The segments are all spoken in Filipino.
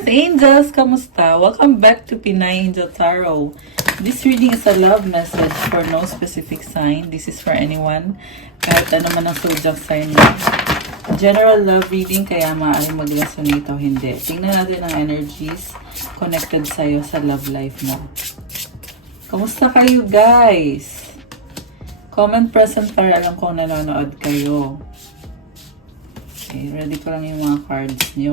Earth Angels, kamusta? Welcome back to Pinay Angel Tarot. This reading is a love message for no specific sign. This is for anyone, kahit ano man ang zodiac sign mo. General love reading, kaya maaaring mag-resonate o hindi. Tingnan natin ang energies connected sa'yo sa love life mo. Kamusta kayo, guys? Comment present para alam kung nanonood kayo. Okay, ready ko lang yung mga cards nyo.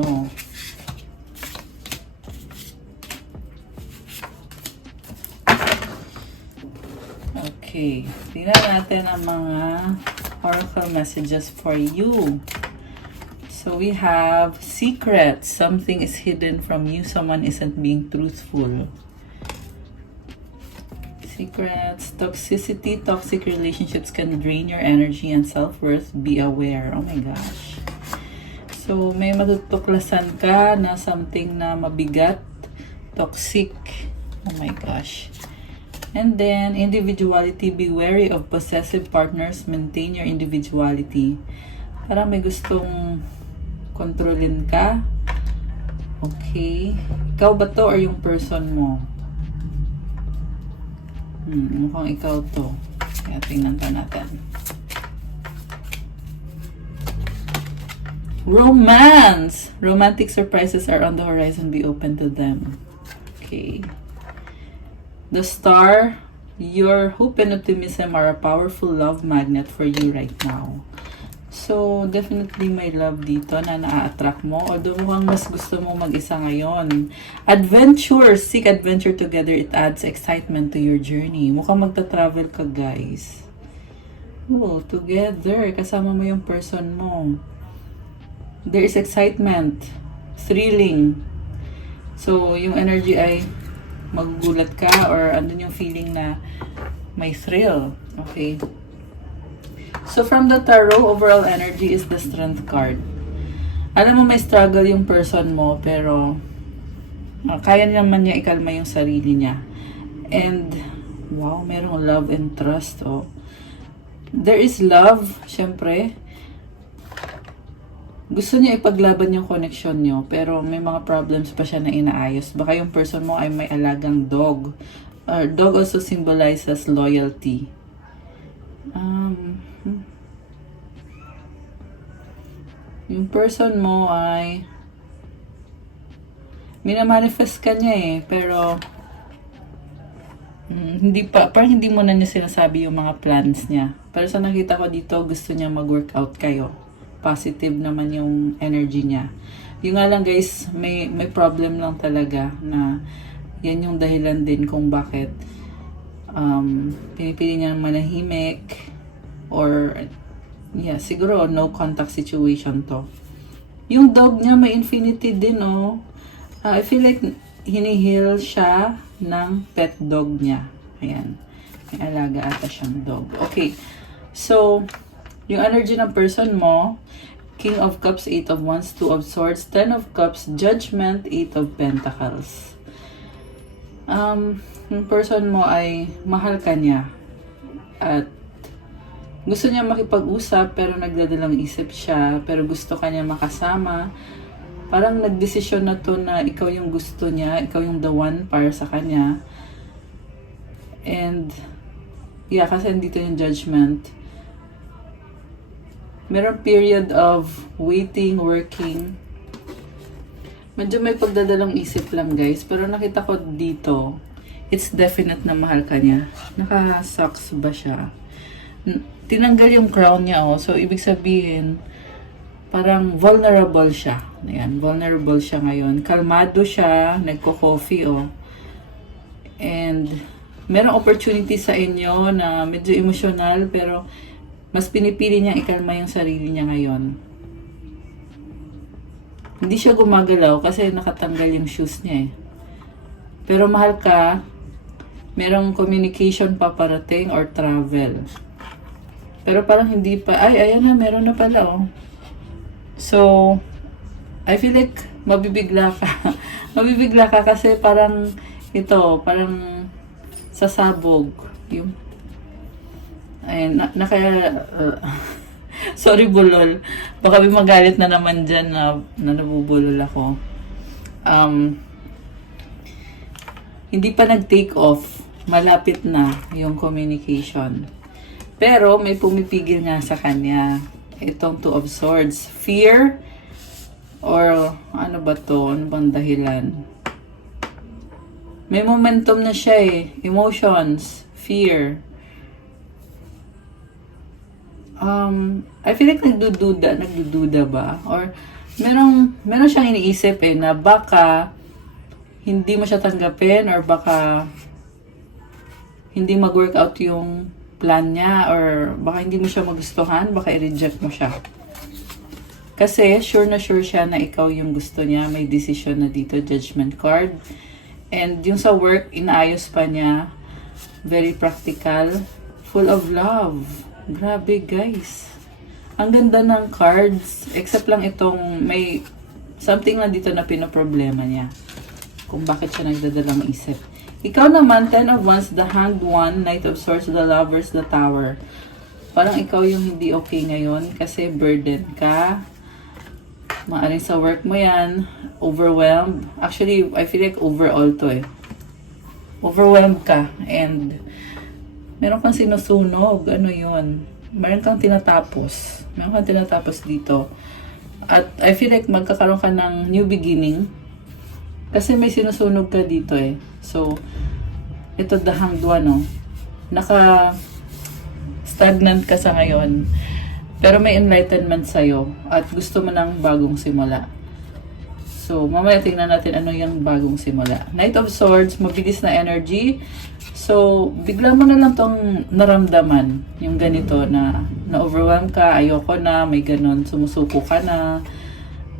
Okay, tingnan natin ang mga oracle messages for you. So we have secrets. Something is hidden from you. Someone isn't being truthful. Secrets. Toxicity. Toxic relationships can drain your energy and self-worth. Be aware. Oh my gosh. So may matutuklasan ka na something na mabigat. Toxic. Oh my gosh. And then, individuality. Be wary of possessive partners. Maintain your individuality. Parang may gustong kontrolin ka. Okay. Ikaw ba to or yung person mo? Mukhang ikaw to. Kaya tingnan pa natin. Romance! Romantic surprises are on the horizon. Be open to them. Okay. The Star, your hope and optimism are a powerful love magnet for you right now. So, definitely may love dito na na-attract mo. Although mukhang mas gusto mo mag-isa ngayon. Adventure, seek adventure together. It adds excitement to your journey. Mukhang magta-travel ka, guys. Oh, together. Kasama mo yung person mo. There is excitement. Thrilling. So, yung energy ay magugulat ka or andun yung feeling na may thrill. Okay. So, from the tarot, overall energy is the strength card. Alam mo, may struggle yung person mo, pero kaya naman niya ikalma yung sarili niya. And, wow, merong love and trust, oh. There is love, syempre. Gusto niya ipaglaban yung connection niyo, pero may mga problems pa siya na inaayos. Baka yung person mo ay may alagang dog. Dog also symbolizes loyalty. Yung person mo ay minamanifest ka niya eh, pero parang hindi mo na niya sinasabi yung mga plans niya. Pero sa nakita ko dito, gusto niya mag-workout kayo. Positive naman yung energy niya. Yung nga lang guys, may problem lang talaga na yan yung dahilan din kung bakit pinipili niya manahimik or yeah, siguro no contact situation to. Yung dog niya may infinity din, oh. I feel like hinihil siya ng pet dog niya. Ayan. May alaga ata siyang dog. Okay. So, yung energy ng person mo, King of Cups, 8 of Wands, 2 of Swords, 10 of Cups, Judgment, 8 of Pentacles. Yung person mo ay mahal ka niya. At gusto niya makipag-usap pero nagdadalang isip siya. Pero gusto ka niya makasama. Parang nagdesisyon na to na ikaw yung gusto niya. Ikaw yung the one para sa kanya. And yeah, kasi dito yung Judgment. Meron period of waiting, working. Medyo may pagdadalang isip lang, guys. Pero nakita ko dito, it's definite na mahal ka niya. Naka-sucks ba siya? Tinanggal yung crown niya, oh. So, ibig sabihin, parang vulnerable siya. Ayan, vulnerable siya ngayon. Kalmado siya, nagko-coffee, oh. And, merong opportunity sa inyo na medyo emotional, pero mas pinipili niya ikalma yung sarili niya ngayon. Hindi siya gumagalaw kasi nakatanggal yung shoes niya eh. Pero mahal ka, merong communication pa parating or travel. Pero parang hindi pa, ayan na, meron na pala oh. So, I feel like mabibigla ka. Mabibigla ka kasi parang parang sasabog. Yung ayun, sorry bulol. Baka may magalit na naman dyan na nabubulol ako. hindi pa nag-take off. Malapit na yung communication. Pero may pumipigil nga sa kanya. Itong Two of Swords. Fear or ano ba to? Ano bang dahilan? May momentum na siya eh. Emotions. Fear. I feel like nagdududa ba? Or meron siyang iniisip eh na baka hindi mo siya tanggapin or baka hindi mag-work out yung plan niya or baka hindi mo siya magustuhan, baka i-reject mo siya. Kasi sure na sure siya na ikaw yung gusto niya, may decision na dito, Judgment card. And yung sa work, inaayos pa niya, very practical, full of love. Grabe guys. Ang ganda ng cards, except lang itong may something na dito na pinoproblema niya. Kung bakit siya nagdadalang isip. Ikaw naman, 10 of Wands, the Hanged One, Knight of Swords, the Lovers, the Tower. Parang ikaw yung hindi okay ngayon kasi burden ka. Maaring sa work mo yan, overwhelmed. Actually, I feel like overall to eh. Overwhelmed ka and meron kang sinusunog. Ano yun? Meron kang tinatapos. Meron kang tinatapos dito. At I feel like magkakaroon ka ng new beginning. Kasi may sinusunog ka dito eh. So, ito the Hanged One, no? Naka-stagnant ka sa ngayon. Pero may enlightenment sa'yo. At gusto mo ng bagong simula. So, mamaya tingnan natin ano yung bagong simula. Knight of Swords, mabilis na energy. So, bigla mo na lang tong naramdaman. Yung ganito na na-overwhelm ka, ayoko na, may ganun, sumusuko ka na.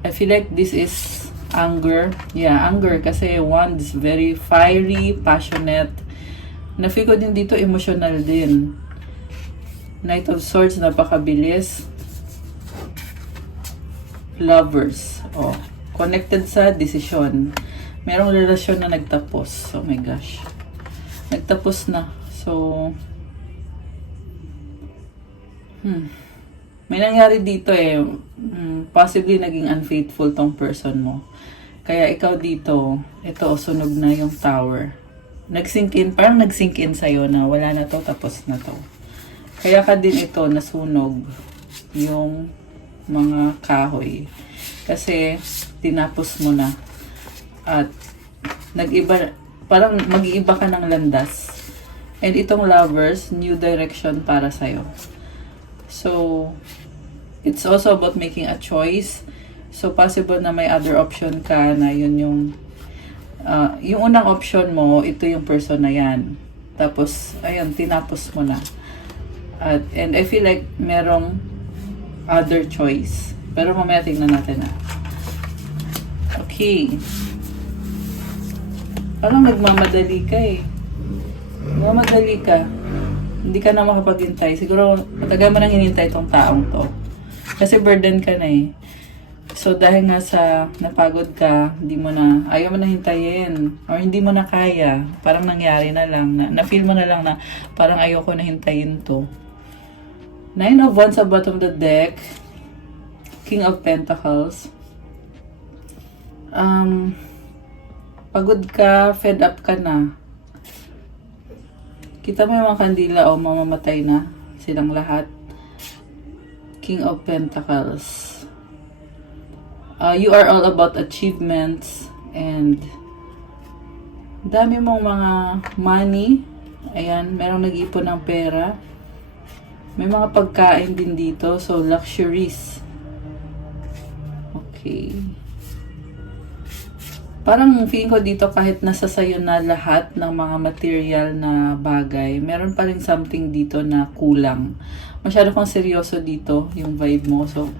I feel like this is anger. Yeah, anger. Kasi Wand is very fiery, passionate. Na-feel ko din dito, emotional din. Knight of Swords, napakabilis. Lovers. Oh, connected sa decision. Merong relasyon na nagtapos. Oh my gosh. Nagtapos na. So, may nangyari dito eh. Possibly naging unfaithful tong person mo. Kaya ikaw dito, ito sunog na yung Tower. Nagsink in, parang nagsink in sa'yo na wala na to, tapos na to. Kaya ka din ito nasunog yung mga kahoy. Kasi tinapos mo na. At nag-iba, parang mag-iiba ka ng landas. And itong Lovers, new direction para sa'yo. So, it's also about making a choice. So, possible na may other option ka na yun yung unang option mo, ito yung person na yan. Tapos, ayun, tinapos mo na. And I feel like merong other choice. Pero mamaya tingnan natin na. Okay. Parang nagmamadali ka eh. Nagmamadali ka. Hindi ka na makapaghintay. Siguro, matagal mo nang hinintay itong taong to. Kasi burden ka na eh. So, dahil nga sa napagod ka, ayaw mo na hintayin. Or hindi mo na kaya. Parang nangyari na lang. Na-feel mo na lang na parang ayoko na hintayin to. 9 of Wands sa bottom of the deck. King of Pentacles. Pagod ka, fed up ka na. Kita mo yung mga kandila o mamamatay na silang lahat. King of Pentacles. You are all about achievements and dami mong mga money. Ayan, merong nag-ipon ng pera. May mga pagkain din dito. So, luxuries. Okay. Parang feeling ko dito kahit nasa sayo na lahat ng mga material na bagay, meron pa rin something dito na kulang. Masyado kang seryoso dito yung vibe mo. So,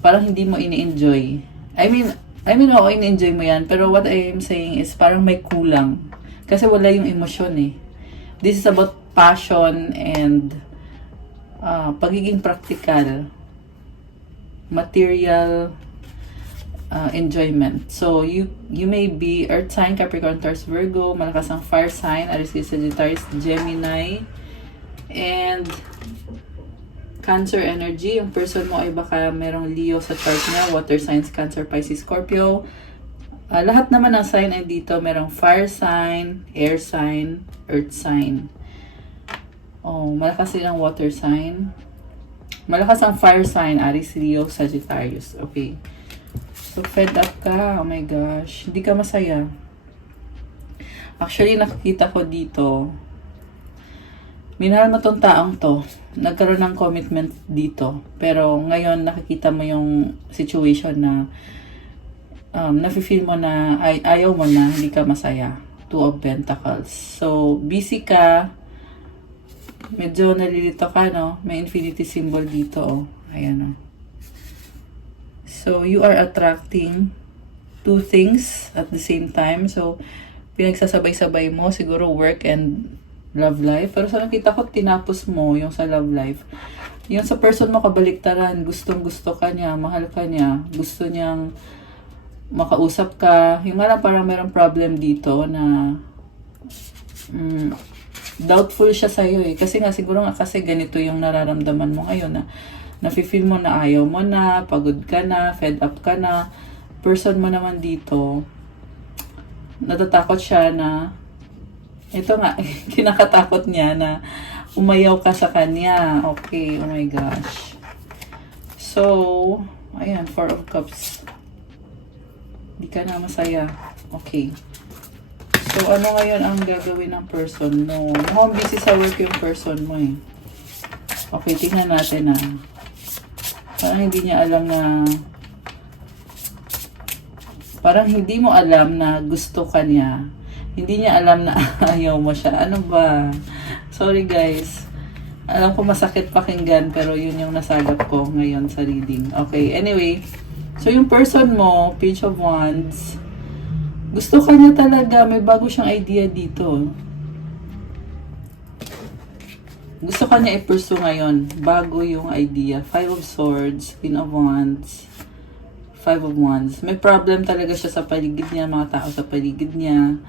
parang hindi mo ini-enjoy. I mean, oo, ini-enjoy mo yan. Pero what I'm saying is parang may kulang. Kasi wala yung emosyon eh. This is about passion and pagiging practical. Material enjoyment. So, you may be Earth sign, Capricorn, Taurus, Virgo, malakas ang Fire sign, Aries, Sagittarius, Gemini, and Cancer energy. Yung person mo ay baka merong Leo sa chart niya, water signs, Cancer, Pisces, Scorpio. Lahat naman ng sign ay dito. Merong fire sign, air sign, earth sign. Oh, malakas din ang water sign. Malakas ang fire sign, Aries, Leo, Sagittarius. Okay. So, fed up ka. Oh my gosh. Hindi ka masaya. Actually, nakikita ko dito, minahal mo tong taong to. Nagkaroon ng commitment dito. Pero ngayon, nakikita mo yung situation na nafe-feel mo na ayaw mo na, hindi ka masaya. Two of Pentacles. So, busy ka. Medyo nalilito ka, no? May infinity symbol dito, oh. Ayan, oh. So, you are attracting two things at the same time. So, pinagsasabay-sabay mo, siguro work and love life. Pero sa nakita ko, tinapos mo yung sa love life. Yung sa person mo kabaliktaran, gustong-gusto ka niya, mahal ka niya, gusto niyang makausap ka. Yung nga lang parang merong problem dito na doubtful siya sa'yo eh. Kasi nga siguro nga kasi ganito yung nararamdaman mo ngayon na nafe-feel mo na ayaw mo na, pagod ka na, fed up ka na. Person mo naman dito, natatakot siya na, ito nga, kinakatakot niya na umayaw ka sa kanya. Okay, oh my gosh. So, ayan, 4 of Cups. Di ka na masaya. Okay. So, ano ngayon ang gagawin ng person mo? Mukhang busy sa work yung person mo eh. Okay, tingnan natin na. Parang hindi niya alam na, parang hindi mo alam na gusto ka niya. Hindi niya alam na ayaw mo siya. Ano ba? Sorry guys. Alam ko masakit pakinggan, pero yun yung nasagap ko ngayon sa reading. Okay, anyway. So, yung person mo, Page of Wands, gusto ka niya talaga. May bago siyang idea dito. Gusto ka niya i-pursue ngayon. Bago yung idea. 5 of Swords, Queen of Wands, 5 of Wands. May problem talaga siya sa paligid niya, mga tao sa paligid niya.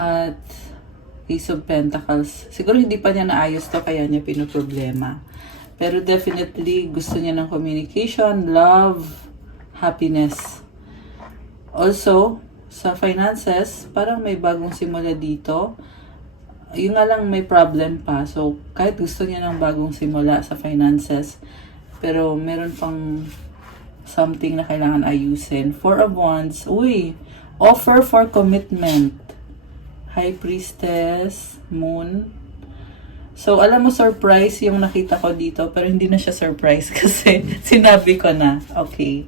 At Ace of Pentacles. Siguro hindi pa niya naayos to, kaya niya pinoproblema. Pero definitely, gusto niya ng communication, love, happiness. Also, sa finances, parang may bagong simula dito. Yung nga lang may problem pa. So, kahit gusto niya ng bagong simula sa finances, pero meron pang something na kailangan ayusin. 4 of Wands. Uy, offer for commitment. High Priestess, Moon. So, alam mo, surprise yung nakita ko dito, pero hindi na siya surprise kasi sinabi ko na. Okay.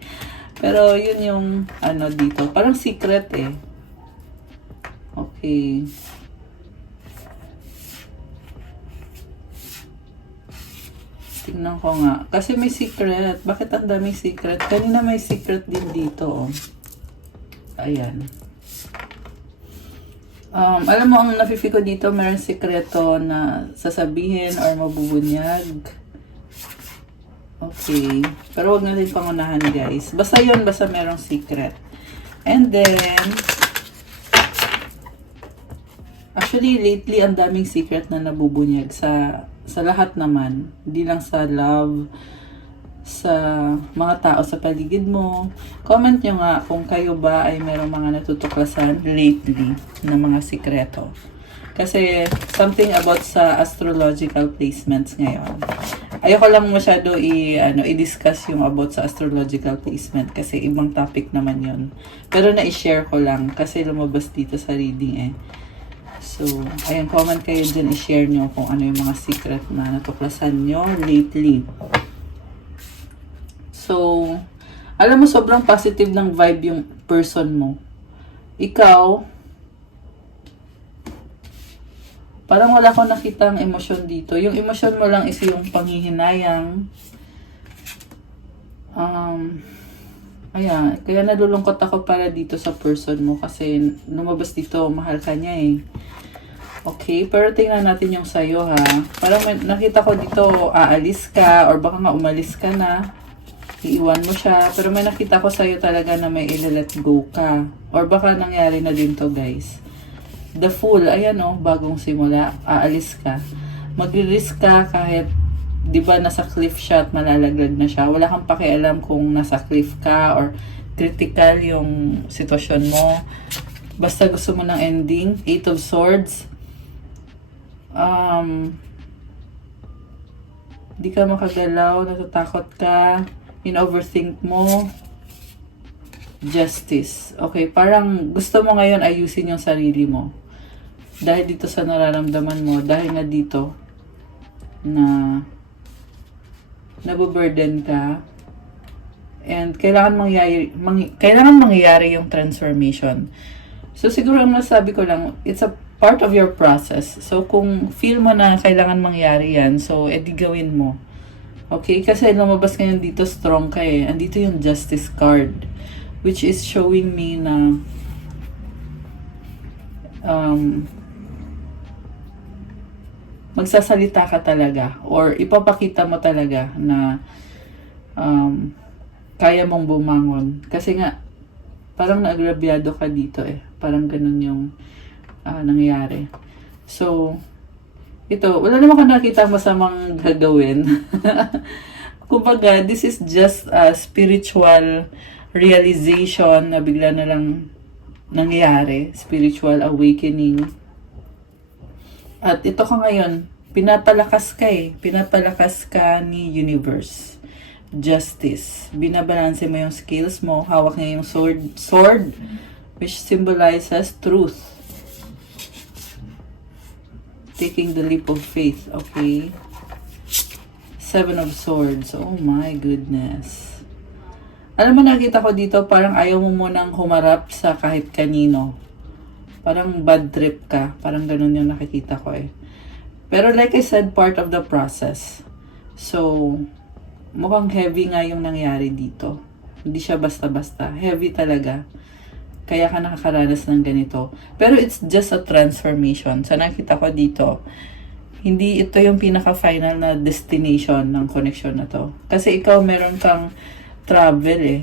Pero, yun yung, ano dito. Parang secret eh. Okay. Tingnan ko nga. Kasi may secret. Bakit ang daming secret? Kanina may secret din dito. Oh. Ayan. Alam mo, ang nafe-feel ko dito, mayroong sekreto na sasabihin or mabubunyag. Okay. Pero wag natin pangunahan, guys. Basta yun, basta merong secret. And then, actually, lately, ang daming secret na nabubunyag sa lahat naman. Hindi lang sa love, sa mga tao sa paligid mo. Comment nyo nga kung kayo ba ay merong mga natutuklasan lately na mga sikreto. Kasi something about sa astrological placements ngayon. Ayoko lang masyado i-discuss yung about sa astrological placement kasi ibang topic naman yun. Pero na-share ko lang kasi lumabas dito sa reading eh. So, ayun, comment kayo dyan, i-share nyo kung ano yung mga secret na natuklasan nyo lately. So, alam mo, sobrang positive ng vibe yung person mo. Ikaw, parang wala ko nakitang emosyon dito. Yung emosyon mo lang is yung panghihinayang. Ayan, kaya nalulungkot ako para dito sa person mo kasi lumabas dito, mahal ka niya eh. Okay, pero tingnan natin yung sayo ha. Parang nakita ko dito, aalis ka or baka nga umalis ka na. Iiwan mo siya. Pero may nakita ko sa'yo talaga na may i-let go ka. Or baka nangyari na din to guys. The Fool, ayan o, bagong simula, aalis ka. Magri-risk ka kahit, di ba nasa cliff siya at malalaglag na siya. Wala kang pakialam kung nasa cliff ka or critical yung sitwasyon mo. Basta gusto mo ng ending. 8 of Swords. Di ka makagalaw, natatakot ka, in-overthink mo. Justice. Okay, parang gusto mo ngayon ayusin yung sarili mo. Dahil dito sa nararamdaman mo, dahil na dito na nabuburden ka, and kailangan mangyayari yung transformation. So siguro ang masabi ko lang, it's a part of your process. So kung feel mo na kailangan mangyari yan, so edi gawin mo. Okay? Kasi lumabas ngayon dito, strong ka eh. Andito yung Justice card, which is showing me na magsasalita ka talaga or ipapakita mo talaga na kaya mong bumangon. Kasi nga, parang naagrabyado ka dito eh. Parang ganun yung nangyari. So, ito, wala naman ka nakita masamang gagawin. Kumbaga, this is just a spiritual realization na bigla na lang nangyari. Spiritual awakening. At ito ka ngayon, pinapalakas ka eh. Pinapalakas ka ni universe. Justice. Binabalanse mo yung skills mo. Hawak niya yung sword, which symbolizes truth. Taking the leap of faith. Okay. 7 of Swords. Oh my goodness. Alam mo, nakita ko dito, parang ayaw mo munang humarap sa kahit kanino. Parang bad trip ka. Parang ganun yung nakikita ko eh. Pero like I said, part of the process. So, mukhang heavy nga yung nangyari dito. Hindi siya basta-basta. Heavy talaga. Kaya ka nakakaranas ng ganito. Pero it's just a transformation. So, nakita ko dito, hindi ito yung pinaka-final na destination ng connection na to. Kasi ikaw meron kang travel eh.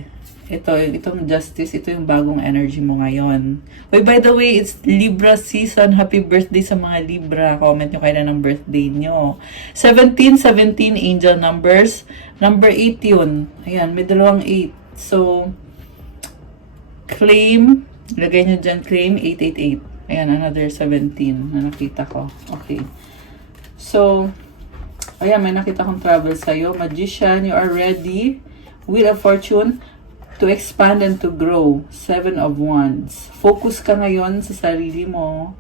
Itong Justice, ito yung bagong energy mo ngayon. Wait, by the way, it's Libra season. Happy birthday sa mga Libra. Comment nyo kailan ng birthday nyo. 17 angel numbers. Number 8 yun. Ayan, may dalawang 8. So, claim. Lagay nyo dyan, claim 888. Ayan, another 17 na nakita ko. Okay. So, ayan, may nakita kong travel sa'yo. Magician, you are ready. Wheel of Fortune. To expand and to grow. 7 of Wands. Focus ka ngayon sa sarili mo.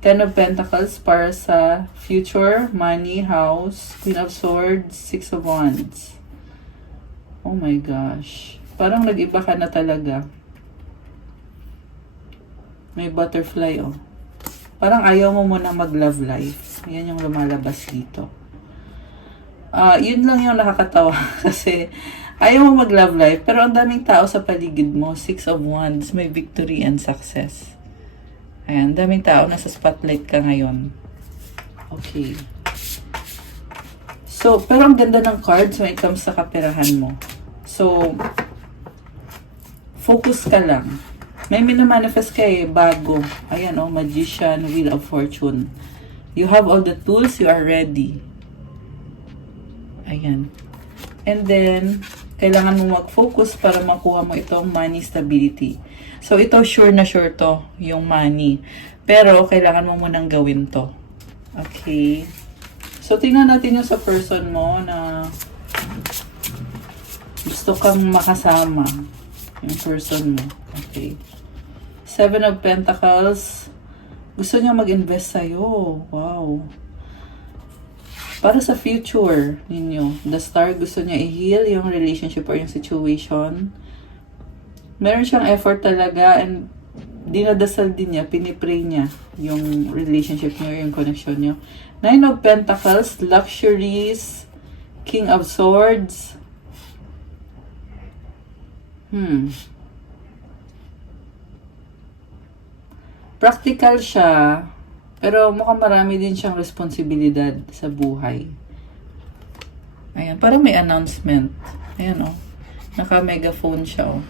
10 of Pentacles para sa future, money, house. Queen of Swords, 6 of Wands. Oh my gosh. Parang nag-iba ka na talaga. May butterfly oh. Parang ayaw mo muna mag-love life. Yan yung lumalabas dito. Yun lang yung nakakatawa kasi ayaw mo mag-love life, pero ang daming tao sa paligid mo. 6 of Wands, may victory and success. Ayan, daming tao, nasa spotlight ka ngayon. Okay. So, pero ang ganda ng cards when it comes sa kaperahan mo. So, focus ka lang. May minamanifest ka eh, bago. Ayan oh, Magician, Wheel of Fortune. You have all the tools, you are ready. Ayan. And then, kailangan mo mag-focus para makuha mo itong money stability. So, ito sure na sure to, yung money. Pero, kailangan mo munang gawin to. Okay. So, tingnan natin yung sa person mo na gusto kang makasama. Yung person mo. Okay. 7 of Pentacles. Gusto niya mag-invest sa'yo. Wow. Para sa future ninyo, the star gusto niya i-heal yung relationship or yung situation. Meron siyang effort talaga and dinadasal din niya, pinipray niya yung relationship niyo, yung connection niyo. 9 of Pentacles, luxuries, King of Swords. Practical siya. Pero mukhang marami din siyang responsibilidad sa buhay. Ayan, parang may announcement. Ayan oh. Naka-megaphone siya oh.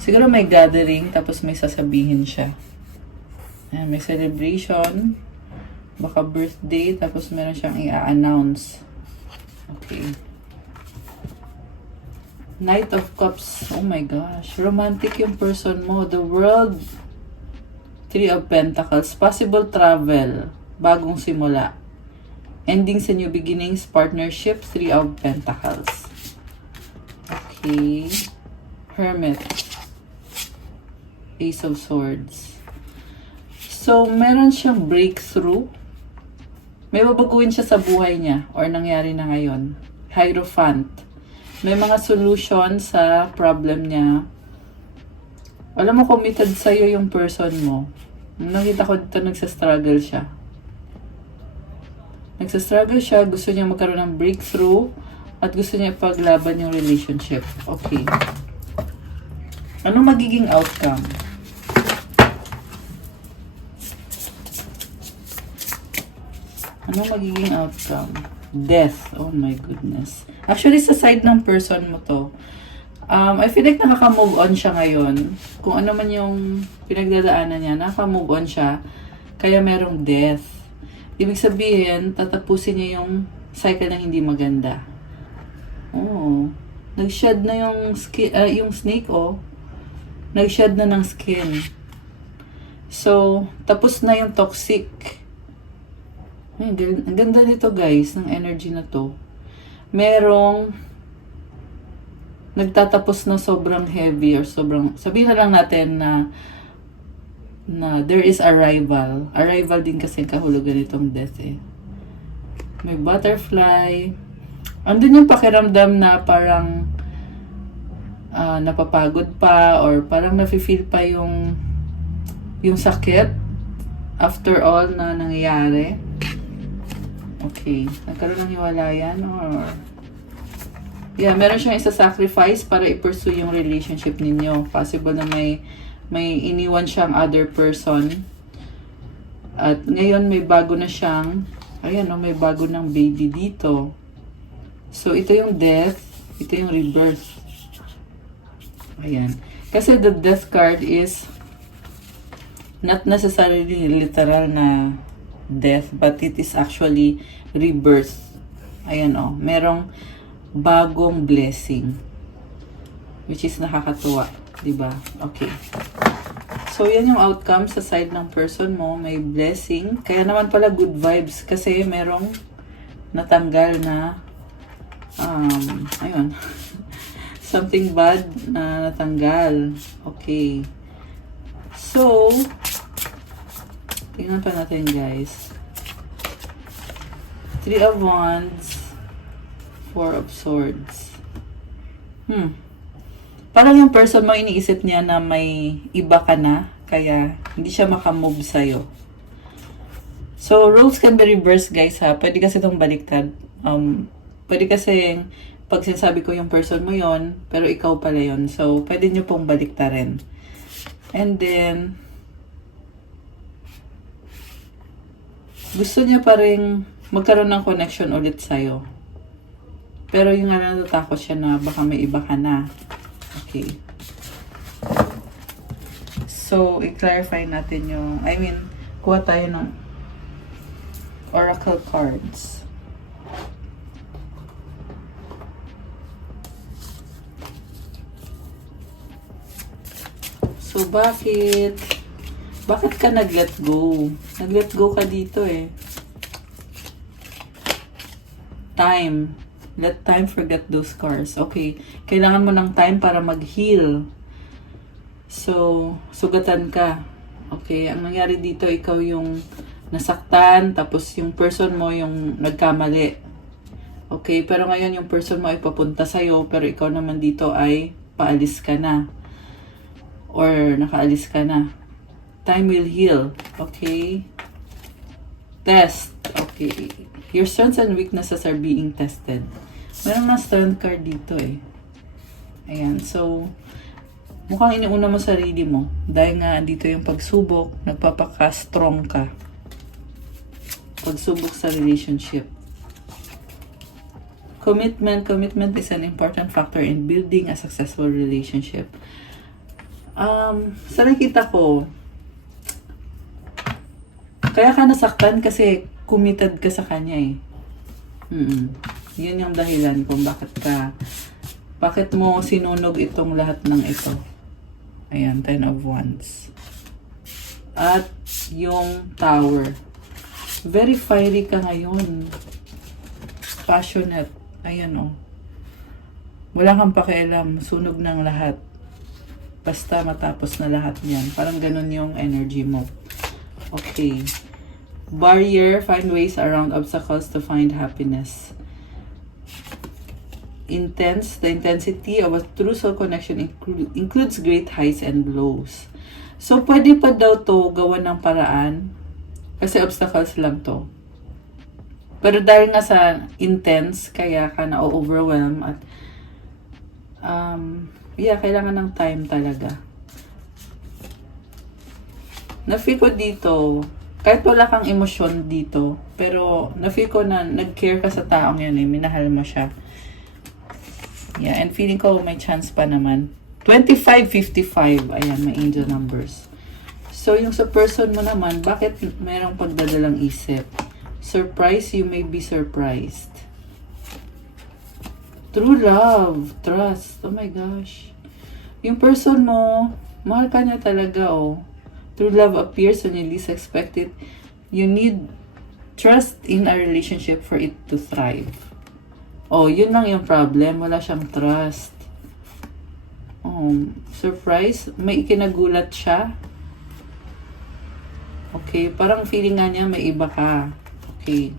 Siguro may gathering, tapos may sasabihin siya. Ayan, may celebration. Baka birthday, tapos meron siyang i-announce. Okay. Knight of Cups. Oh my gosh. Romantic yung person mo. The World. Three of Pentacles. Possible travel. Bagong simula. Ending sa new beginnings. Partnership. Three of Pentacles. Okay. Hermit. Ace of Swords. So, meron siyang breakthrough. May babaguhin siya sa buhay niya or nangyari na ngayon. Hierophant. May mga solution sa problem niya. Alam mo, committed sa'yo yung person mo. Nakita ko dito, nagsastruggle siya. Nagsastruggle siya, gusto niya magkaroon ng breakthrough, at gusto niya ipaglaban yung relationship. Okay. Ano magiging outcome? Ano magiging outcome? Death. Oh my goodness. Actually, sa side ng person mo to, I feel like nakaka-move on siya ngayon. Kung ano man yung pinagdadaanan niya, nakaka-move on siya. Kaya merong death. Ibig sabihin, tatapusin niya yung cycle ng hindi maganda. Oh. Nag-shed na yung, yung snake, oh. Nag-shed na ng skin. So, tapos na yung toxic. Ay, ang ganda nito guys, ng energy na to. Merong nagtatapos na sobrang heavy or sobrang, sabihin na lang natin na there is arrival. Arrival din kasi kahulugan nitong death eh. May butterfly. Andun yung pakiramdam na parang napapagod pa or parang nafe-feel pa yung sakit after all na nangyayari. Okay. Nagkaroon ng hiwalayan or... Yeah, meron siyang isa-sacrifice para i-pursue yung relationship ninyo. Possible na may iniwan siyang other person. At ngayon may bago na siyang... Ayan, may bago ng baby dito. So, ito yung death. Ito yung rebirth. Ayan. Kasi the death card is not necessarily literal na death, but it is actually rebirth. Ayan merong bagong blessing, which is nakakatuwa, diba? Okay. So, yan yung outcome sa side ng person mo. May blessing. Kaya naman pala good vibes kasi merong natanggal na ayun. Something bad na natanggal. Okay. So, tingnan pa natin guys. 3 of Wands, 4 of Swords. Parang yung person mo iniisip niya na may iba ka na, kaya hindi siya makamove sa'yo. So, roles can be reversed guys ha. Pwede kasi itong baliktad. Pwede kasi pag sinasabi ko yung person mo yon pero ikaw pala yon. So, pwede nyo pong baliktarin. And then, gusto niya pa rin magkaroon ng connection ulit sa'yo. Pero yung natatakot siya na baka may iba ka na. Okay. So, i-clarify natin yung, kuha tayo ng oracle cards. So, bakit ka nag-let go? Nag-let go ka dito eh. Time. Let time forget those scars. Okay. Kailangan mo ng time para mag-heal. So, sugatan ka. Okay. Ang nangyari dito, ikaw yung nasaktan, tapos yung person mo yung nagkamali. Okay. Pero ngayon, yung person mo ay papunta sa'yo, pero ikaw naman dito ay paalis ka na. Or nakaalis ka na. Time will heal. Okay. Test. Okay. Your strengths and weaknesses are being tested. Meron na strength card dito eh. Ayan. So, mukhang iniuna mo sarili mo. Dahil nga dito yung pagsubok, nagpapaka-strong ka. Pagsubok sa relationship. Commitment. Commitment is an important factor in building a successful relationship. Sa nakita ko, kaya ka nasaktan kasi committed ka sa kanya eh. Yun yung dahilan kung bakit ka Bakit mo sinunog itong lahat ng ito? Ayan, 10 of Wands. At yung Tower. Very fiery ka ngayon. Passionate. Ayan o. Wala kang pakialam. Sunog ng lahat. Basta matapos na lahat yan. Parang ganun yung energy mo. Okay. Barrier. Find ways around obstacles to find happiness. Intense. The intensity of a true soul connection includes great highs and lows. So, pwede pa daw to gawa ng paraan. Kasi obstacles lang to. Pero dahil nga sa intense, kaya ka na-overwhelm at kailangan ng time talaga. Na-feel ko dito, kahit wala kang emosyon dito, pero na-feel ko na nag-care ka sa taong yan minahal mo siya. Yeah, and feeling ko may chance pa naman. 25-55, ayan, may angel numbers. So, yung sa person mo naman, bakit mayroong pagdadalang isip? Surprise, you may be surprised. True love, trust, oh my gosh. Yung person mo, mahal ka niya talaga, oh. True love appears when you least expect it. You need trust in a relationship for it to thrive. Oh, yun lang yung problem. Wala siyang trust. Oh, surprise, may ikinagulat siya. Okay, parang feeling nga niya may iba ka. Okay.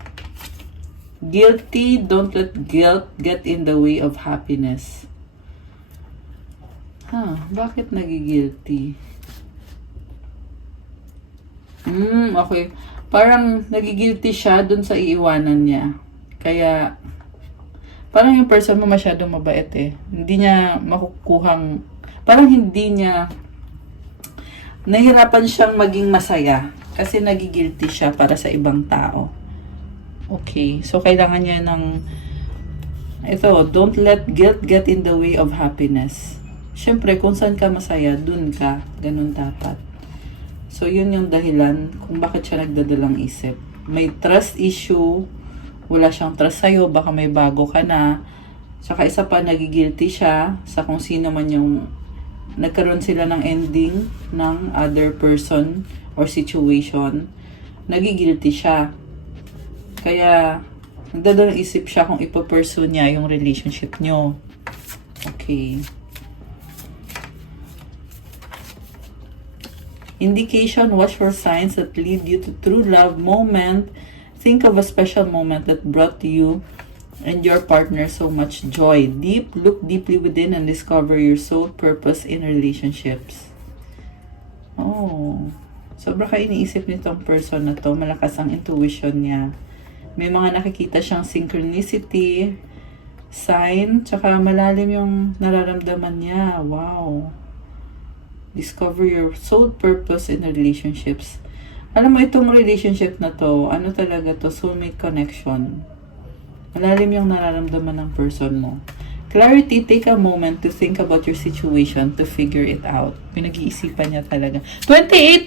Guilty, don't let guilt get in the way of happiness. Bakit nagigilty? Okay. Parang nagigilty siya dun sa iiwanan niya. Kaya, parang yung person mo masyadong mabait eh. Hindi niya makukuhang, parang hindi niya, nahirapan siyang maging masaya. Kasi nagigilty siya para sa ibang tao. Okay. So, kailangan niya ng, ito, don't let guilt get in the way of happiness. Siyempre, kung saan ka masaya, dun ka. Ganun dapat. So, yun yung dahilan kung bakit siya nagdadalang isip. May trust issue. Wala siyang trust sa'yo. Baka may bago ka na. Saka isa pa, nagigilty siya sa kung sino man yung nagkaroon sila ng ending ng other person or situation, nagigilty siya. Kaya, nagdadalang isip siya kung ipapursue niya yung relationship nyo. Okay. Indication, watch for signs that lead you to true love moment. Think of a special moment that brought you and your partner so much joy. Look deeply within and discover your soul purpose in relationships. Oh. Sobra ka iniisip nitong person na to. Malakas ang intuition niya. May mga nakikita siyang synchronicity, sign, tsaka malalim yung nararamdaman niya. Wow. Discover your soul purpose in relationships. Alam mo, itong relationship na to, ano talaga to? Soulmate connection. Malalim yung nararamdaman ng person mo. Clarity, take a moment to think about your situation to figure it out. Pinag-iisipan niya talaga. 28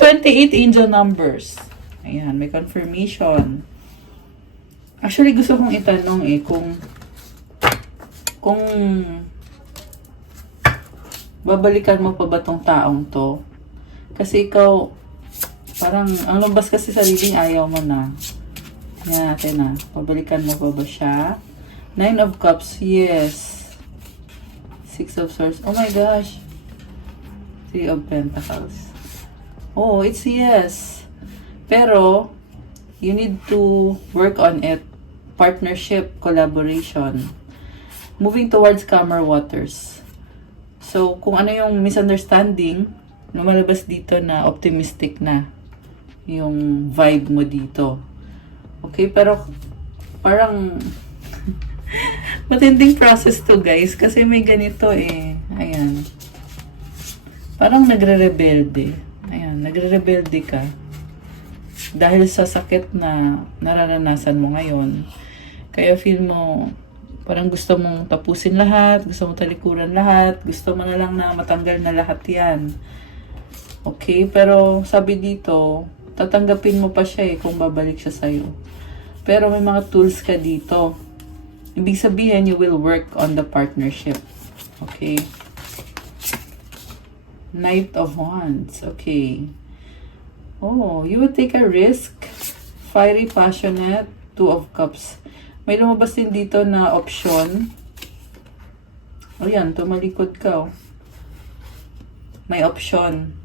angel numbers. Ayan, may confirmation. Actually, gusto kong itanong kung babalikan mo pa ba tong taong to? Kasi ikaw, parang, ang labas kasi sariling ayaw mo na. Yan natin na. Pabalikan mo pa ba siya? 9 of Cups, yes. 6 of Swords. Oh my gosh. 3 of Pentacles. Oh, it's yes. Pero, you need to work on it. Partnership, collaboration. Moving towards calmer waters. So, kung ano yung misunderstanding, lumalabas dito na optimistic na yung vibe mo dito. Okay, pero parang matinding process to, guys, kasi may ganito eh. Ayan. Parang nagre-rebelde. Ayan, nagre-rebelde ka. Dahil sa sakit na nararanasan mo ngayon. Kaya feel mo, parang gusto mong tapusin lahat, gusto mong talikuran lahat, gusto mo na lang na matanggal na lahat yan. Okay, pero sabi dito, tatanggapin mo pa siya kung babalik siya sa'yo. Pero may mga tools ka dito. Ibig sabihin, you will work on the partnership. Okay. Knight of Wands. Okay. Oh, you would take a risk. Fiery, passionate. Two of Cups. May lumabas din dito na option. O yan, tumalikod ka. Oh. May option.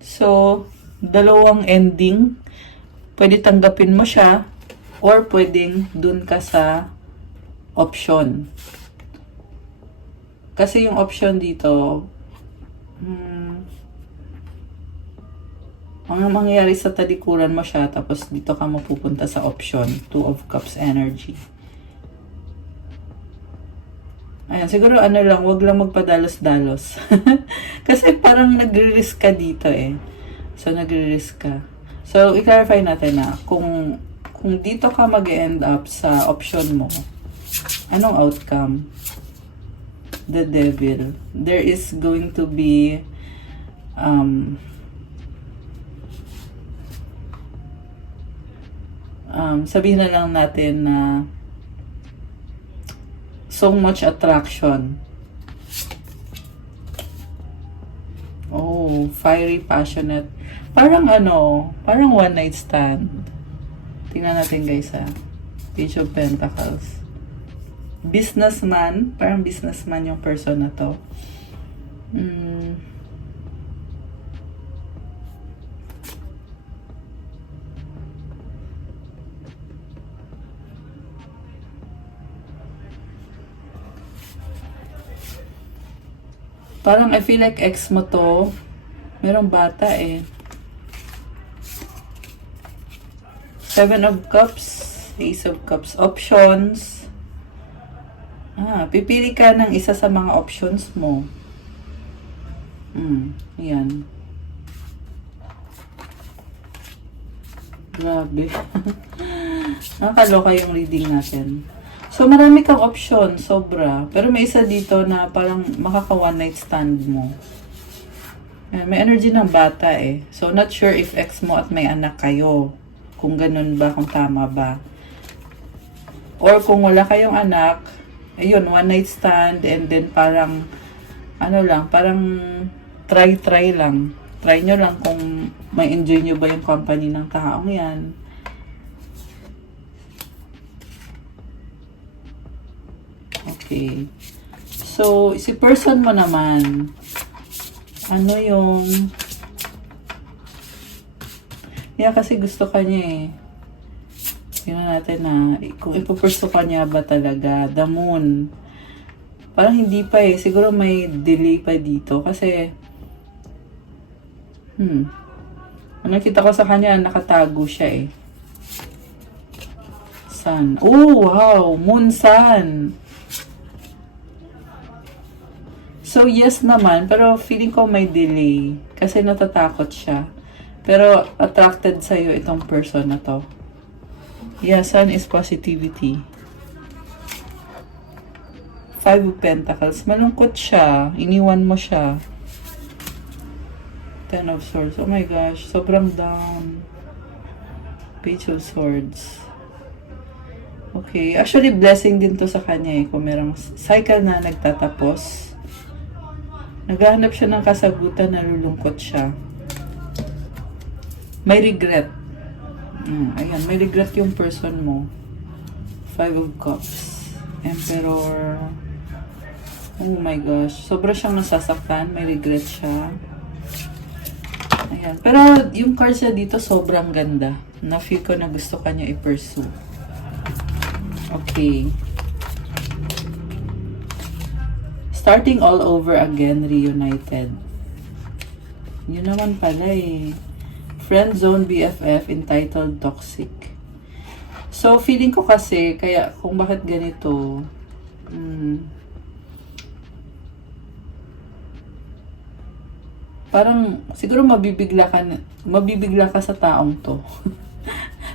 So, dalawang ending. Pwede tanggapin mo siya or pwedeng dun ka sa option. Kasi yung option dito, ang mangyayari sa talikuran mo siya, tapos dito ka mapupunta sa option. Two of Cups energy. Ayan, siguro ano lang, wag lang magpadalos-dalos. Kasi parang nagre-risk ka dito eh. So, nagre-risk ka. So, i-clarify natin na kung dito ka mag-end up sa option mo, anong outcome? The Devil. There is going to be sabihin na lang natin na so much attraction. Oh, fiery, passionate. Parang parang one night stand. Tingnan natin guys ha. Page of Pentacles. Businessman. Parang businessman yung person na to. Parang I feel like ex mo to. Merong bata eh. Seven of Cups. Ace of Cups. Options. Pipili ka ng isa sa mga options mo. Yan. Grabe. Nakakaloka yung reading natin. So, marami kang option, sobra. Pero may isa dito na parang makaka one night stand mo. May energy ng bata eh. So, not sure if ex mo at may anak kayo. Kung ganun ba, kung tama ba. Or kung wala kayong anak, ayun, one night stand and then parang, parang try lang. Try nyo lang kung may enjoy nyo ba yung company ng taong yan. Okay. So, si person mo naman, ano yung... kasi gusto ka niya eh. Tingnan natin na, kung ipupurso ka niya ba talaga, the moon. Parang hindi pa eh. Siguro may delay pa dito. Kasi, nakita ko sa kanya, nakatago siya eh. Sun. Oh, wow! Moon, sun! So, yes naman, pero feeling ko may delay. Kasi natatakot siya. Pero, attracted sa'yo itong person na to. Yeah, sun is positivity. Five of Pentacles. Malungkot siya. Iniwan mo siya. Ten of Swords. Oh my gosh. Sobrang down. Page of Swords. Okay. Actually, blessing din to sa kanya eh. Kung merong cycle na nagtatapos. Naghahanap siya ng kasagutan, nalulungkot siya. May regret. Ayan, may regret yung person mo. Five of Cups. Emperor. Oh my gosh. Sobra siyang nasasaktan. May regret siya. Ayan. Pero yung cards niya dito sobrang ganda. Na-feel ko na gusto ka niya i-pursue. Okay. Starting all over again, reunited. Yun naman pala eh. Friend zone BFF entitled Toxic. So, feeling ko kasi, kaya kung bakit ganito, parang siguro mabibigla ka sa taong to.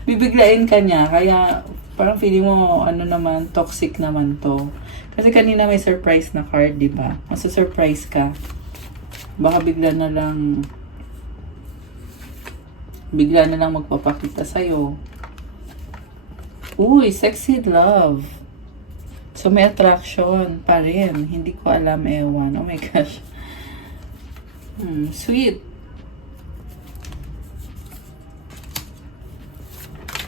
Bibiglain ka niya, kaya parang feeling mo, toxic naman to. Kasi kanina may surprise na card, di ba? Masa-surprise ka. Baka bigla na lang magpapakita sa'yo. Uy, sexy love. So, may attraction pa rin. Hindi ko alam, ewan. Oh my gosh. Sweet.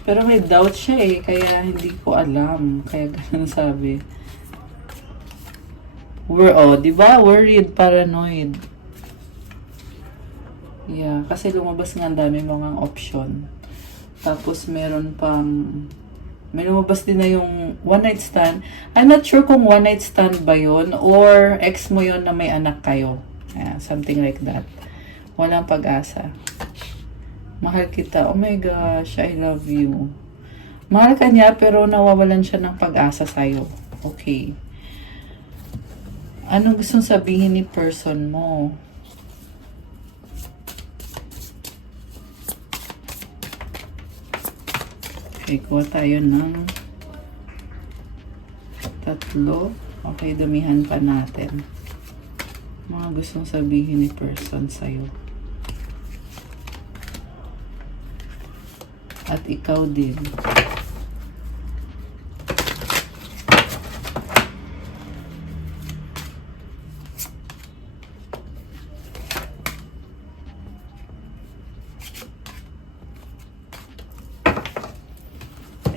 Pero may doubt siya eh, kaya hindi ko alam. Kaya ganun sabi. Diba? Worried, paranoid. Yeah, kasi lumabas nga ang dami mga option. Tapos meron may lumabas din na yung one night stand. I'm not sure kung one night stand ba yun or ex mo yun na may anak kayo. Yeah, something like that. Walang pag-asa. Mahal kita. Oh my gosh, I love you. Mahal ka niya pero nawawalan siya ng pag-asa sa'yo. Okay. Anong gustong sabihin ni person mo? Okay, kuha tayo ng 3. Okay, damihan pa natin. Mga gustong sabihin ni person sa'yo. At ikaw din.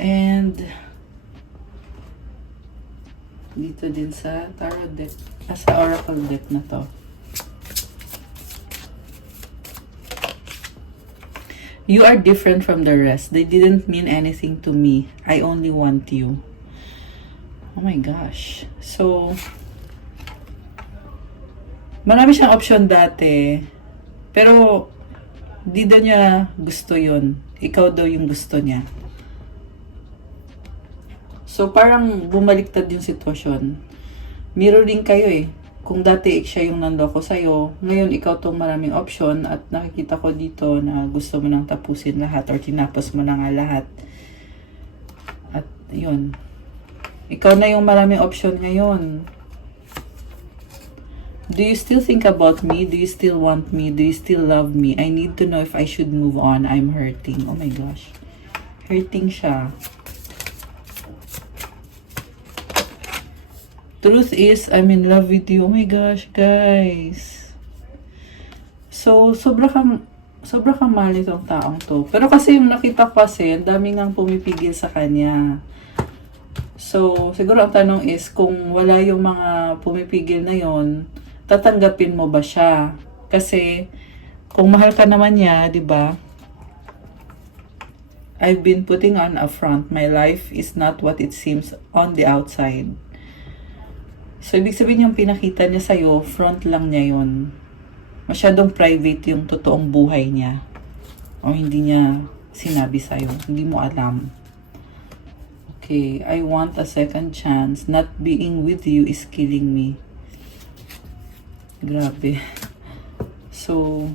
And dito din sa tarot deck, sa oracle deck na to. You are different from the rest. They didn't mean anything to me. I only want you. Oh my gosh. So, marami siyang option dati. Pero, di daw niya gusto yun. Ikaw daw yung gusto niya. So, parang bumaliktad yung sitwasyon. Mirroring kayo eh. Kung dati siya yung nandoko sa'yo, ngayon ikaw tong maraming option at nakikita ko dito na gusto mo nang tapusin lahat or tinapos mo na nga lahat. At yun. Ikaw na yung maraming option ngayon. Do you still think about me? Do you still want me? Do you still love me? I need to know if I should move on. I'm hurting. Oh my gosh. Hurting siya. Truth is, I'm in love with you. Oh my gosh, guys. So, sobra kang mahal itong taong to. Pero kasi yung nakita ko kasi, ang dami ngang pumipigil sa kanya. So, siguro ang tanong is, kung wala yung mga pumipigil na yon, tatanggapin mo ba siya? Kasi, kung mahal ka naman niya, di ba? I've been putting on a front. My life is not what it seems on the outside. So, ibig sabihin yung pinakita niya sa'yo, front lang niya yun. Masyadong private yung totoong buhay niya. O hindi niya sinabi sa'yo. Hindi mo alam. Okay, I want a second chance. Not being with you is killing me. Grabe. So,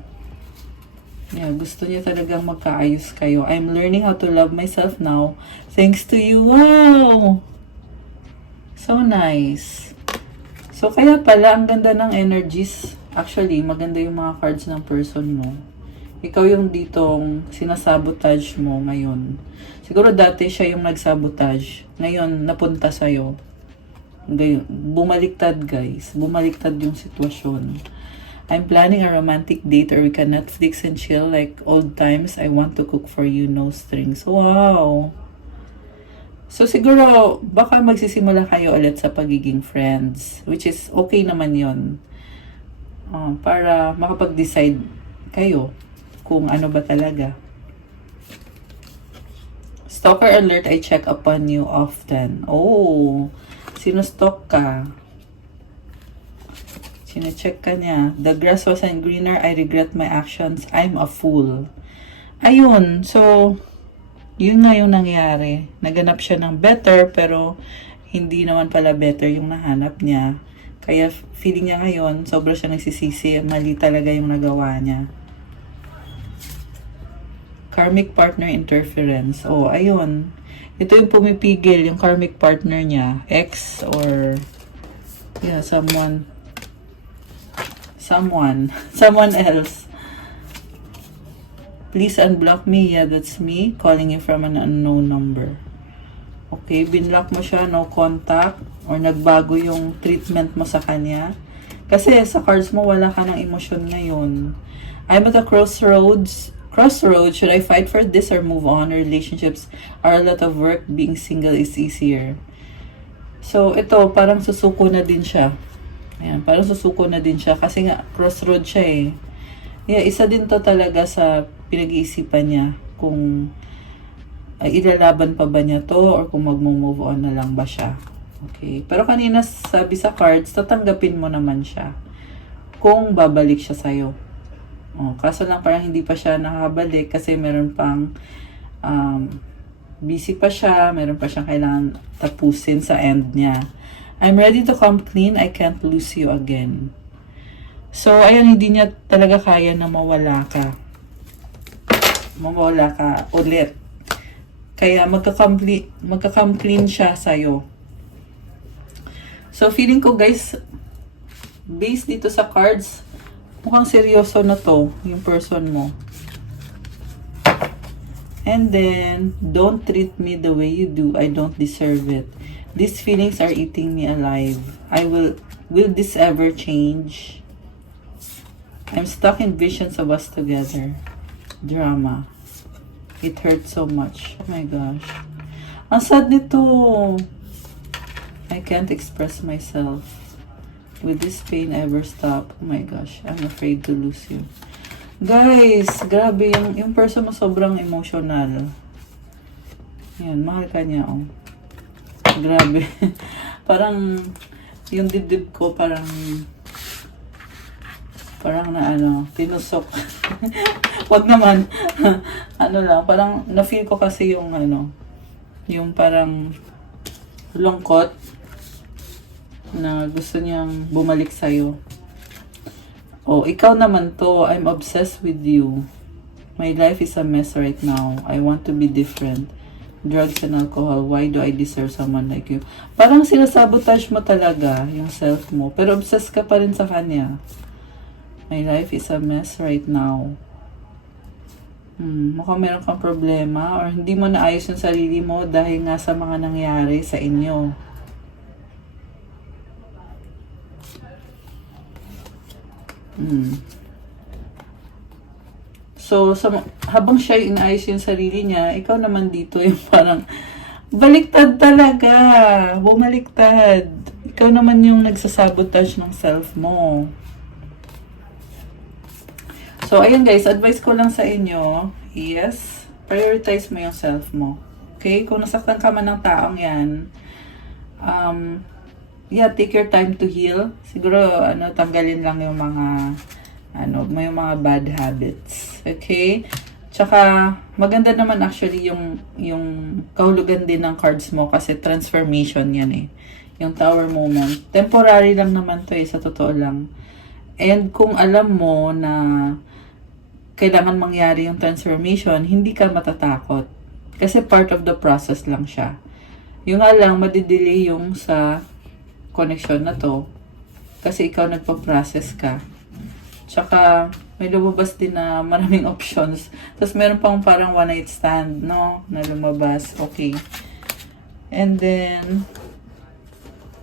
yeah, gusto niya talagang magkaayos kayo. I'm learning how to love myself now. Thanks to you. Wow! So nice. So, kaya pala, ang ganda ng energies. Actually, maganda yung mga cards ng person mo. Ikaw yung ditong sinasabotage mo ngayon. Siguro dati siya yung nagsabotage. Ngayon, napunta sa'yo. Bumaliktad, guys. Bumaliktad yung sitwasyon. I'm planning a romantic date or we can Netflix and chill like old times. I want to cook for you, no strings. Wow! So, siguro, baka magsisimula kayo ulit sa pagiging friends. Which is, okay naman yon, para makapag-decide kayo kung ano ba talaga. Stalker alert, I check upon you often. Oh, sino-stalk ka? Sino-check ka niya? The grass wasn't greener, I regret my actions, I'm a fool. Ayun, so, yun nga yung nangyari. Naganap siya ng better, pero hindi naman pala better yung nahanap niya. Kaya feeling niya ngayon, sobra siya nagsisisi. Mali talaga yung nagawa niya. Karmic partner interference. Oh, ayun. Ito yung pumipigil, yung karmic partner niya. Ex or yeah, someone else. Please unblock me. Yeah, that's me. Calling you from an unknown number. Okay, binlock mo siya. No contact. Or nagbago yung treatment mo sa kanya. Kasi sa cards mo, wala ka ng emosyon ngayon. I'm at a crossroads. Crossroads, should I fight for this or move on? Relationships are a lot of work. Being single is easier. So, ito, parang susuko na din siya. Ayan, parang susuko na din siya. Kasi nga, crossroad siya eh. Yeah, isa din to talaga sa pinag-iisipan niya. Kung ilalaban pa ba niya to or kung mag-move on na lang ba siya. Okay. Pero kanina sabi sa cards, tatanggapin mo naman siya. Kung babalik siya sa'yo. Oh, kaso lang parang hindi pa siya nakabalik kasi meron pang busy pa siya, meron pa siyang kailangan tapusin sa end niya. I'm ready to come clean, I can't lose you again. So, ayan, hindi niya talaga kaya na mawala ka. Mawala ka ulit. Kaya magka-come clean siya sa'yo. So, feeling ko guys, based dito sa cards, mukhang seryoso na to, yung person mo. And then, don't treat me the way you do. I don't deserve it. These feelings are eating me alive. Will this ever change? I'm stuck in visions of us together. Drama. It hurts so much. Oh my gosh. Ang sad nito. I can't express myself. Will this pain ever stop? Oh my gosh, I'm afraid to lose you. Guys, grabe yung person mo sobrang emotional. Yan, mahal ka niya, oh. Grabe. Parang, yung dibdib ko parang na tinusok. Wag naman. Lang, parang na-feel ko kasi yung yung parang lungkot na gusto niyang bumalik sa'yo. Oh, ikaw naman to. I'm obsessed with you. My life is a mess right now. I want to be different. Drugs and alcohol. Why do I deserve someone like you? Parang sinasabotage mo talaga yung self mo. Pero obsessed ka pa rin sa kanya. My life is a mess right now. Mukhang meron kang problema or hindi mo naayos yung sarili mo dahil nga sa mga nangyari sa inyo. So, habang siya inaayos yung sarili niya, ikaw naman dito yung parang baliktad talaga. Bumaliktad. Ikaw naman yung nagsasabotage ng self mo. So, ayun guys, advice ko lang sa inyo is prioritize mo yung self mo. Okay? Kung nasaktan ka man ng taong yan, take your time to heal. Siguro, tanggalin lang yung mga bad habits. Okay? Tsaka, maganda naman actually yung kahulugan din ng cards mo kasi transformation yan eh. Yung Tower moment. Temporary lang naman to eh, sa totoo lang. And kung alam mo na kailangan mangyari yung transformation, hindi ka matatakot. Kasi part of the process lang siya. Yung nga lang, madidelay yung sa connection na to kasi ikaw nagpa-process ka. Tsaka may lumabas din na maraming options. Tapos meron pang parang one night stand, no? Na lumabas. Okay. And then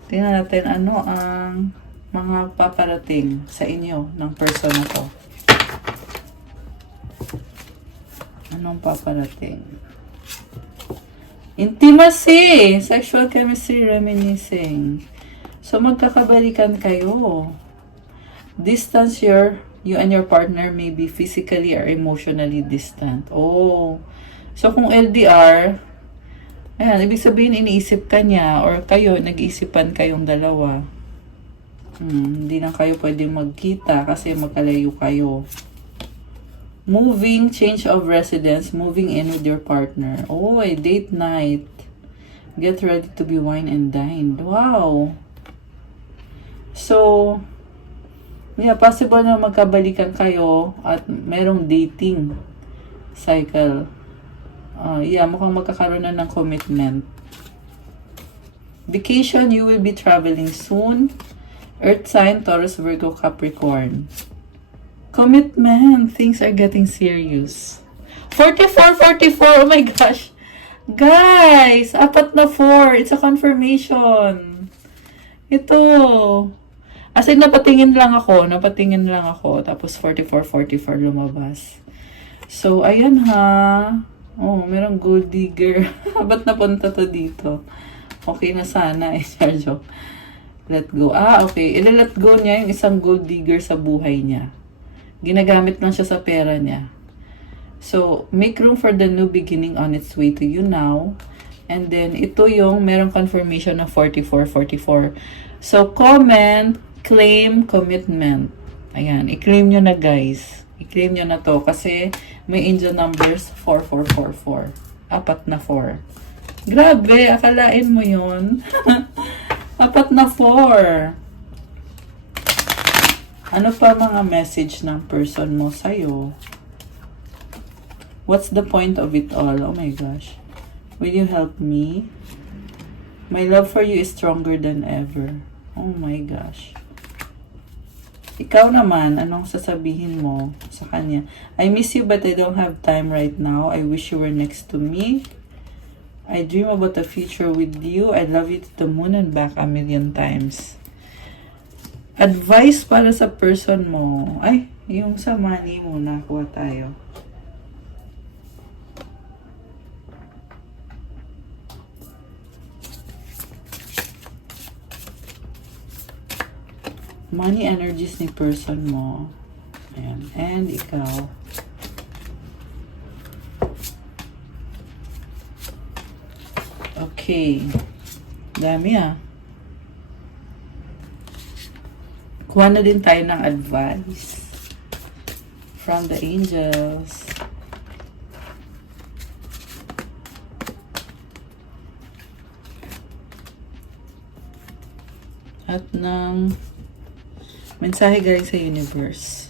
tingnan natin ano ang mga paparating sa inyo ng person na to. Anong paparating? Intimacy! Sexual chemistry reminiscing. So, magkakabalikan kayo. Distance you and your partner may be physically or emotionally distant. Oh. So, kung LDR, ayan, ibig sabihin iniisip ka niya or kayo, nag-iisipan kayong dalawa. Hindi na kayo pwedeng magkita kasi magkalayo kayo. Moving, change of residence, moving in with your partner. Oh, a date night. Get ready to be wine and dined. Wow. So, yeah, possible na magkabalikan kayo at merong dating cycle. Mukhang magkakaroon na ng commitment. Vacation, you will be traveling soon. Earth sign, Taurus, Virgo, Capricorn. Commitment. Things are getting serious. 44. Oh my gosh. Guys, 4. It's a confirmation. Ito. As in, napatingin lang ako. Tapos 44 lumabas. So, ayan ha. Oh, merong gold digger. Ba't napunta to dito? Okay na sana. Joke. Let go. Okay. Ile-let go niya yung isang gold digger sa buhay niya. Ginagamit lang siya sa pera niya. So, make room for the new beginning on its way to you now. And then, ito yung merong confirmation ng 44. So, comment, claim, commitment. Ayan, i-claim nyo na guys. I-claim nyo na to kasi may angel numbers 4444. 4 na 4. Grabe, akalain mo yun. 4 na 4. Ano pa mga message ng person mo sa'yo? What's the point of it all? Oh my gosh. Will you help me? My love for you is stronger than ever. Oh my gosh. Ikaw naman, anong sasabihin mo sa kanya? I miss you but I don't have time right now. I wish you were next to me. I dream about the future with you. I love you to the moon and back 1,000,000 times. Advice para sa person mo. Ay, yung sa money muna. Kuha tayo. Money energies ni person mo. Ayan. And ikaw. Okay. Dami Kuha na din tayo ng advice from the angels. At ng mensahe galing sa universe.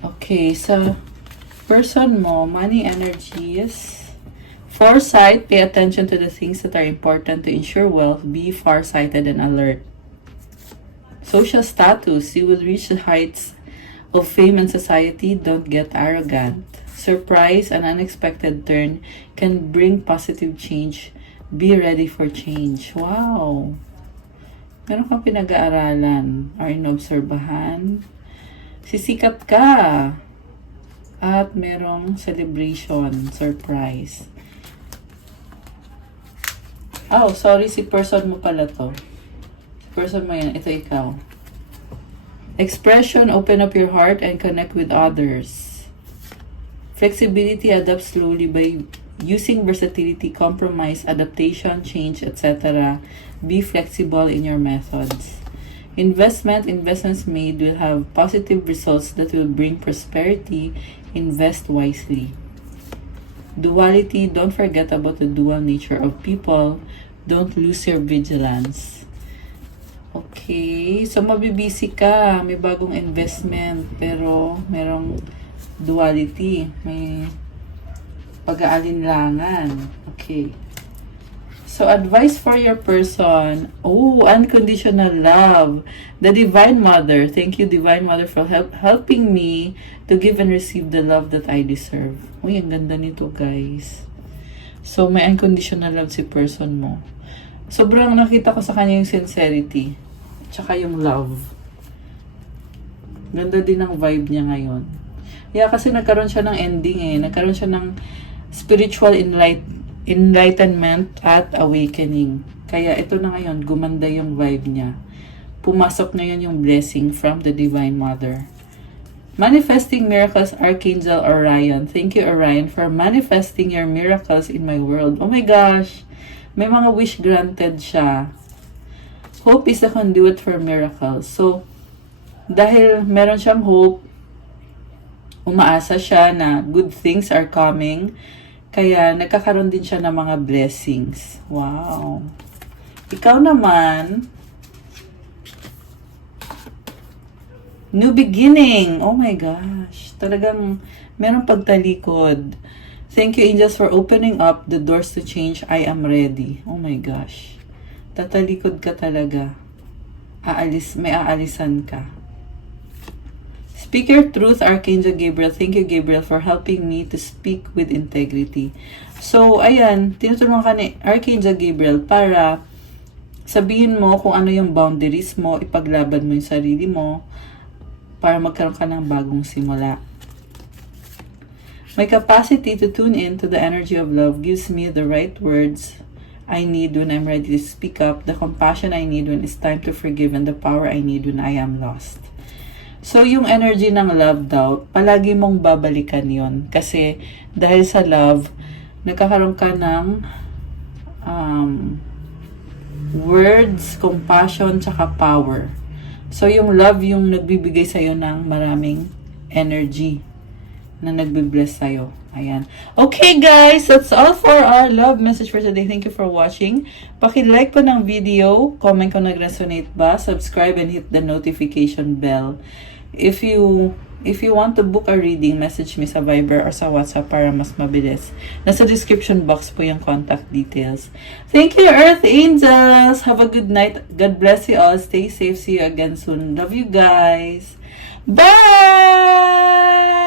Okay, so person mo, money energies, foresight, pay attention to the things that are important to ensure wealth, be farsighted and alert. Social status, you will reach the heights of fame and society, don't get arrogant. Surprise, an unexpected turn can bring positive change. Be ready for change. Wow! Meron kang pinag-aaralan or inobserbahan. Sisikat ka. At merong celebration, surprise. Oh, sorry, si person mo pala to. Si person mo yan, ito ikaw. Expression, open up your heart and connect with others. Flexibility, adapt slowly by using versatility, compromise, adaptation, change, etc. Be flexible in your methods. Investments made will have positive results that will bring prosperity. Invest wisely. Duality, don't forget about the dual nature of people. Don't lose your vigilance. Okay, so mabibisi ka. May bagong investment, pero merong duality. May pag-aalinlangan. Okay. So, advice for your person. Oh, unconditional love. The Divine Mother. Thank you, Divine Mother, for helping me to give and receive the love that I deserve. Uy, ang ganda nito, guys. So, may unconditional love si person mo. Sobrang nakita ko sa kanya yung sincerity. Tsaka yung love. Ganda din ang vibe niya ngayon. Yeah, kasi nagkaroon siya ng ending Nagkaroon siya ng spiritual enlightenment at awakening. Kaya ito na ngayon, gumanda yung vibe niya. Pumasok ngayon yung blessing from the Divine Mother. Manifesting miracles, Archangel Orion. Thank you, Orion, for manifesting your miracles in my world. Oh my gosh! May mga wish granted siya. Hope is a conduit for miracles. So, dahil meron siyang hope, umaasa siya na good things are coming. Kaya, nagkakaroon din siya ng mga blessings. Wow. Ikaw naman, new beginning. Oh my gosh. Talagang, merong pagtalikod. Thank you, angels, for opening up the doors to change. I am ready. Oh my gosh. Tatalikod ka talaga. May aalisan ka. Speak your truth, Archangel Gabriel. Thank you, Gabriel, for helping me to speak with integrity. So, ayan, tinutulungan ka ni Archangel Gabriel para sabihin mo kung ano yung boundaries mo, ipaglaban mo yung sarili mo, para magkaroon ka ng bagong simula. My capacity to tune in to the energy of love gives me the right words I need when I'm ready to speak up, the compassion I need when it's time to forgive, and the power I need when I am lost. So, yung energy ng love daw, palagi mong babalikan yon. Kasi, dahil sa love, nagkakaroon ka ng words, compassion, tsaka power. So, yung love yung nagbibigay sa'yo ng maraming energy na nagbibless sa'yo. Ayan. Okay, guys, that's all for our love message for today. Thank you for watching. Paki-like po ng video, comment kung nag-resonate ba, subscribe and hit the notification bell. If you want to book a reading, message me sa Viber or sa WhatsApp para mas mabilis. Nasa description box po yung contact details. Thank you, Earth Angels! Have a good night. God bless you all. Stay safe. See you again soon. Love you guys. Bye!